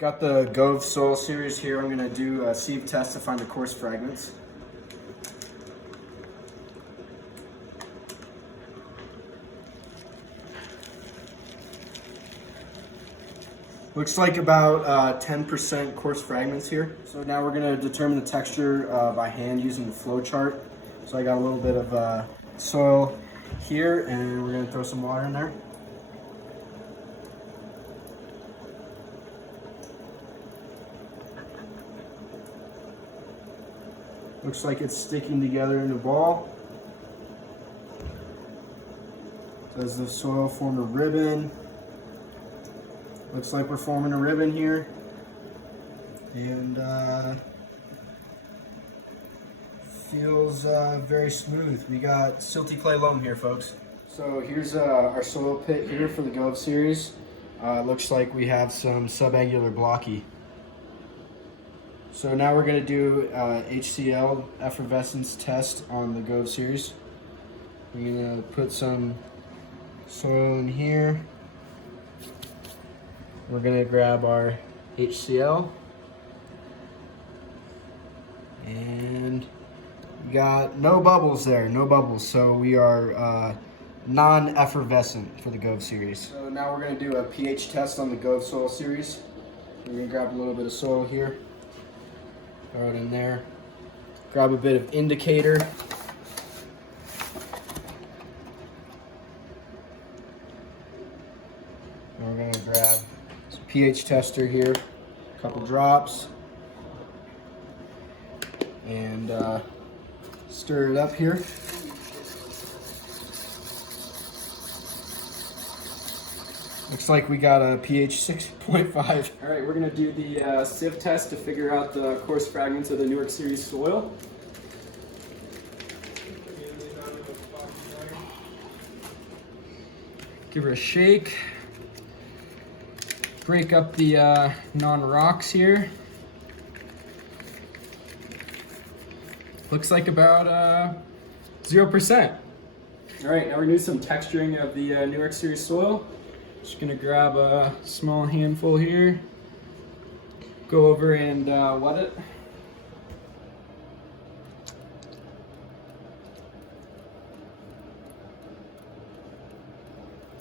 Got the Gove Soil series here. I'm going to do a sieve test to find the coarse fragments. Looks like about 10% coarse fragments here. So now we're going to determine the texture by hand using the flow chart. So I got a little bit of soil here, and we're going to throw some water in there. Looks like it's sticking together in a ball. Does the soil form a ribbon? Looks like we're forming a ribbon here. And feels very smooth. We got silty clay loam here, folks. So here's our soil pit here for the Gove series. Looks like we have some subangular blocky. So now we're going to do HCl effervescence test on the Gove series. We're going to put some soil in here. We're going to grab our HCl. And we got no bubbles there, no bubbles. So we are non-effervescent for the Gove series. So now we're going to do a pH test on the Gove soil series. We're going to grab a little bit of soil here. Throw it in there. Grab a bit of indicator. And we're going to grab some pH tester here, a couple drops, and stir it up here. Looks like we got a pH 6.5. All right, we're gonna do the sieve test to figure out the coarse fragments of the Newark Series soil. Give her a shake. Break up the non-rocks here. Looks like about 0%. All right, now we're gonna do some texturing of the Newark Series soil. Just gonna grab a small handful here, go over and wet it.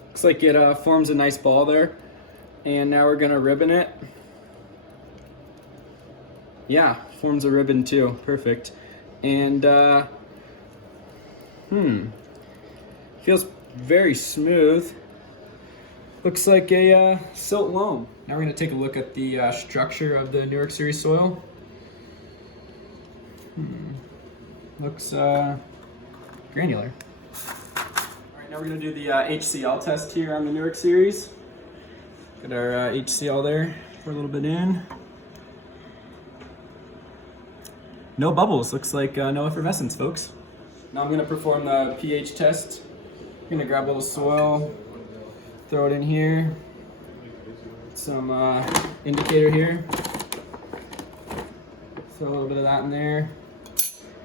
Looks like it forms a nice ball there. And now we're gonna ribbon it. Yeah, forms a ribbon too, perfect. And feels very smooth. Looks like a silt loam. Now we're going to take a look at the structure of the Newark Series soil. Looks granular. All right, now we're going to do the HCl test here on the Newark Series. Got our HCl there, pour a little bit in. No bubbles, looks like no effervescence, folks. Now I'm going to perform the pH test. I'm going to grab a little soil. Throw it in here, some indicator here, throw a little bit of that in there,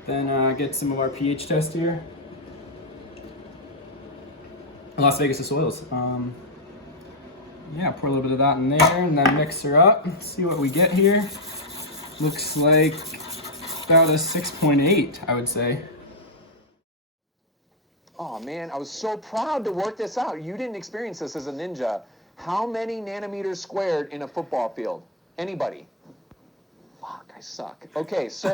then get some of our pH test here. Las Vegas soils. Yeah, pour a little bit of that in there and then mix her up. See what we get here. Looks like about a 6.8, I would say. Oh man, I was so proud to work this out. You didn't experience this as a ninja. How many nanometers squared in a football field? Anybody? Fuck, I suck. Okay, so